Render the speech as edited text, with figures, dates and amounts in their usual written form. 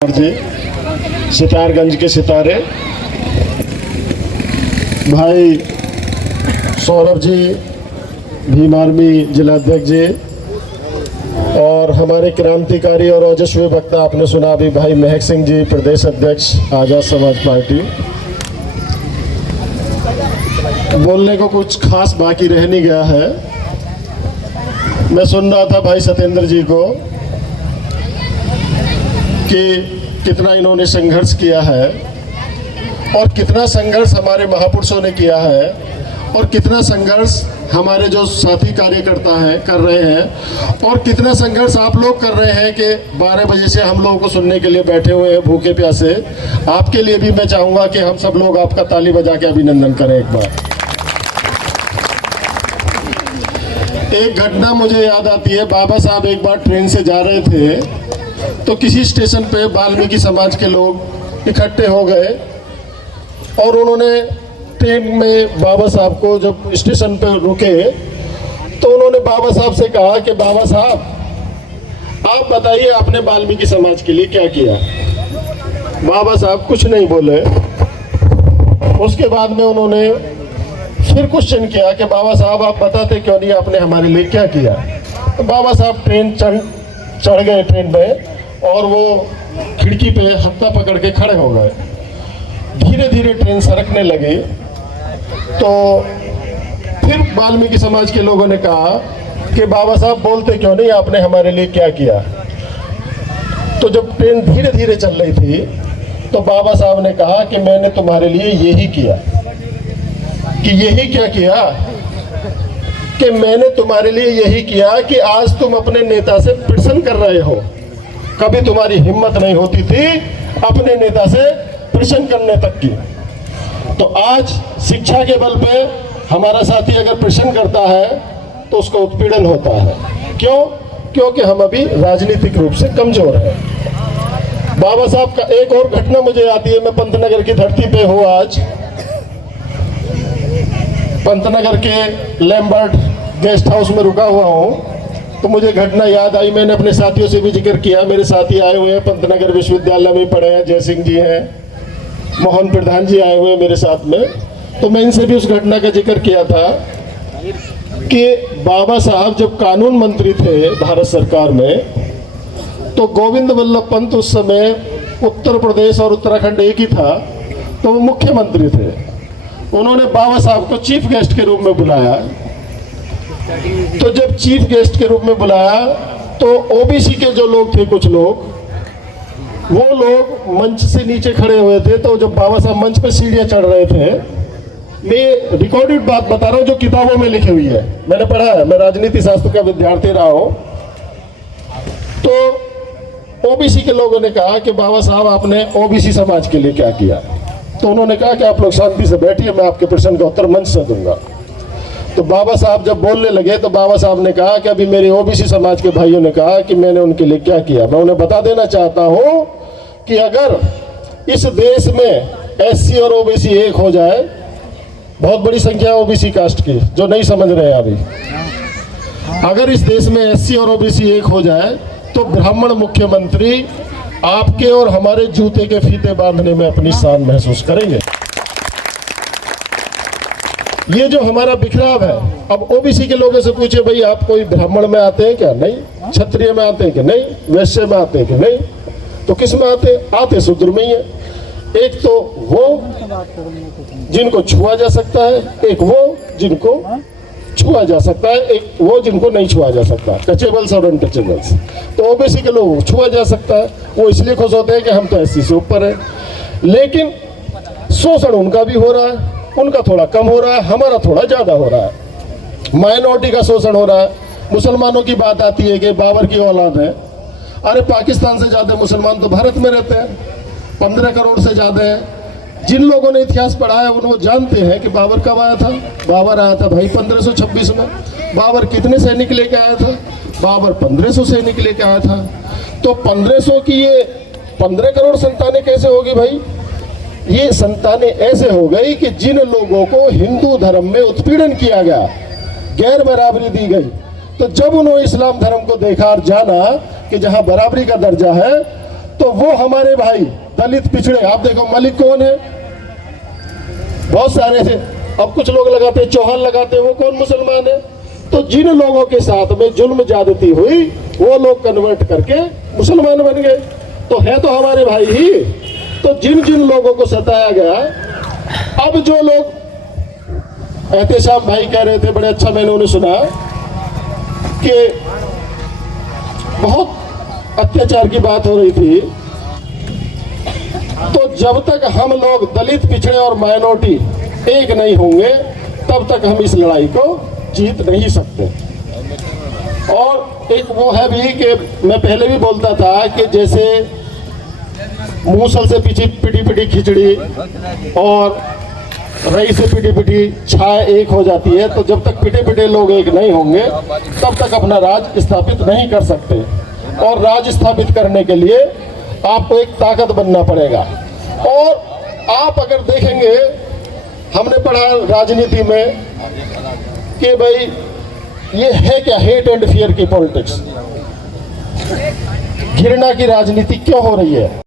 जी सितारगंज के सितारे भाई सौरभ जी, भीम आर्मी जिलाध्यक्ष जी और हमारे क्रांतिकारी और ओजस्वी वक्ता आपने सुना अभी भाई महक सिंह जी, प्रदेश अध्यक्ष आज़ाद समाज पार्टी। बोलने को कुछ खास बाकी रह नहीं गया है। मैं सुन रहा था भाई सत्येंद्र जी को कि कितना इन्होंने संघर्ष किया है और कितना संघर्ष हमारे महापुरुषों ने किया है और कितना संघर्ष हमारे जो साथी कार्यकर्ता हैं कर रहे हैं और कितना संघर्ष आप लोग कर रहे हैं कि 12 बजे से हम लोगों को सुनने के लिए बैठे हुए हैं भूखे प्यासे। आपके लिए भी मैं चाहूँगा कि हम सब लोग आपका ताली बजा के अभिनंदन करें। एक बार एक घटना मुझे याद आती है। बाबा साहब एक बार ट्रेन से जा रहे थे तो किसी स्टेशन पे वाल्मीकि समाज के लोग इकट्ठे हो गए और उन्होंने ट्रेन में बाबा साहब को जब स्टेशन पे रुके तो उन्होंने बाबा साहब से कहा कि बाबा साहब आप बताइए आपने वाल्मीकि समाज के लिए क्या किया। बाबा साहब कुछ नहीं बोले। उसके बाद में उन्होंने फिर क्वेश्चन किया कि बाबा साहब आप बताते क्यों नहीं आपने हमारे लिए क्या किया। तो बाबा साहब ट्रेन चढ़ गए ट्रेन में और वो खिड़की पे हत्था पकड़ के खड़े हो गए। धीरे धीरे ट्रेन सरकने लगी तो फिर वाल्मीकि समाज के लोगों ने कहा कि बाबा साहब बोलते क्यों नहीं आपने हमारे लिए क्या किया। तो जब ट्रेन धीरे धीरे चल रही थी तो बाबा साहब ने कहा कि मैंने तुम्हारे लिए यही किया। कि यही क्या किया? कि मैंने तुम्हारे लिए यही किया कि आज तुम अपने नेता से प्रश्न कर रहे हो। कभी तुम्हारी हिम्मत नहीं होती थी अपने नेता से प्रश्न करने तक की। तो आज शिक्षा के बल पे हमारा साथी अगर प्रश्न करता है तो उसका उत्पीड़न होता है। क्यों? क्योंकि हम अभी राजनीतिक रूप से कमजोर हैं। बाबा साहब का एक और घटना मुझे आती है। मैं पंतनगर की धरती पे हूँ। आज पंतनगर के लैम्बर्ट गेस्ट हाउस में रुका हुआ हूँ तो मुझे घटना याद आई। मैंने अपने साथियों से भी जिक्र किया। मेरे साथी आए हुए हैं, पंतनगर विश्वविद्यालय में पढ़े हैं, जय सिंह जी हैं, मोहन प्रधान जी आए हुए हैं मेरे साथ में। तो मैं इनसे भी उस घटना का जिक्र किया था कि बाबा साहब जब कानून मंत्री थे भारत सरकार में तो गोविंद वल्लभ पंत उस समय उत्तर प्रदेश और उत्तराखंड एक ही था तो वो मुख्यमंत्री थे। उन्होंने बाबा साहब को चीफ गेस्ट के रूप में बुलाया। तो जब चीफ गेस्ट के रूप में बुलाया तो ओबीसी के जो लोग थे, कुछ लोग, वो लोग मंच से नीचे खड़े हुए थे। तो जब बाबा साहब मंच पे सीढ़ियां चढ़ रहे थे, मैं रिकॉर्डेड बात बता रहा हूँ जो किताबों में लिखी हुई है, मैंने पढ़ा है, मैं राजनीति शास्त्र का विद्यार्थी रहा हूँ। तो ओबीसी के लोगों ने कहा कि बाबा साहब आपने ओबीसी समाज के लिए क्या किया। तो उन्होंने कहा कि आप लोग शांति से बैठिए, मैं आपके प्रश्न का उत्तर मंच से दूंगा। तो बाबा साहब जब बोलने लगे तो बाबा साहब ने कहा कि अभी मेरे ओबीसी समाज के भाइयों ने कहा कि मैंने उनके लिए क्या किया। मैं उन्हें बता देना चाहता हूं कि अगर इस देश में एससी और ओबीसी एक हो जाए, बहुत बड़ी संख्या है ओबीसी कास्ट की जो नहीं समझ रहे हैं अभी, अगर इस देश में एससी और ओबीसी एक हो जाए तो ब्राह्मण मुख्यमंत्री आपके और हमारे जूते के फीते बांधने में अपनी शान महसूस करेंगे। ये जो हमारा बिखराव है, अब ओबीसी के लोगों से पूछे भाई आप कोई ब्राह्मण में आते हैं क्या? नहीं। क्षत्रिय में आते हैं कि नहीं? वैश्य में आते हैं कि नहीं? तो किस में आते? आते शूद्र में ही है। एक तो वो जिनको छुआ जा सकता है, एक वो जिनको छुआ जा सकता है, एक वो जिनको नहीं छुआ जा सकता, टचेबल्स और अनटचेबल्स। तो ओबीसी के लोग छुआ जा सकता है, वो इसलिए खुश होते हैं कि हम तो एससी से ऊपर है। लेकिन शोषण उनका भी हो रहा है, उनका थोड़ा कम हो रहा है, हमारा थोड़ा ज़्यादा हो रहा है। माइनॉरिटी का शोषण हो रहा है। मुसलमानों की बात आती है कि बाबर की औलाद है। अरे पाकिस्तान से ज़्यादा मुसलमान तो भारत में रहते हैं, 15 करोड़ से ज़्यादा है। जिन लोगों ने इतिहास पढ़ा है उन्होंने जानते हैं कि बाबर कब आया था। बाबर आया था भाई 1526 में। बाबर कितने सैनिक लेके आया था? बाबर 1500 सैनिक लेके आया था। तो 1500 की ये 15 करोड़ संतानें कैसे होगी भाई? ये संतानें ऐसे हो गई कि जिन लोगों को हिंदू धर्म में उत्पीड़न किया गया, गैर बराबरी दी गई, तो जब उन्होंने इस्लाम धर्म को देखा और जाना कि जहां बराबरी का दर्जा है, तो वो हमारे भाई दलित पिछड़े, आप देखो मलिक कौन है, बहुत सारे थे, अब कुछ लोग लगाते हैं चौहान लगाते हैं, वो कौन मुसलमान है। तो जिन लोगों के साथ में जुल्म ज्यादती हुई वो लोग कन्वर्ट करके मुसलमान बन गए, तो है तो हमारे भाई ही। तो जिन जिन लोगों को सताया गया, अब जो लोग एहतेशाम भाई कह रहे थे, बड़े अच्छा मैंने उन्हें सुना कि बहुत अत्याचार की बात हो रही थी, तो जब तक हम लोग दलित पिछड़े और माइनॉरिटी एक नहीं होंगे तब तक हम इस लड़ाई को जीत नहीं सकते। और एक वो है भी कि मैं पहले भी बोलता था कि जैसे मूसल से पिटी पिटी खिचड़ी और रई से पिटी पिटी छाय एक हो जाती है, तो जब तक पिटे पिटे लोग एक नहीं होंगे तब तक अपना राज स्थापित नहीं कर सकते। और राज स्थापित करने के लिए आपको एक ताकत बनना पड़ेगा। और आप अगर देखेंगे, हमने पढ़ा राजनीति में कि भाई ये है क्या, हेट एंड फियर की पॉलिटिक्स, घृणा की राजनीति क्यों हो रही है।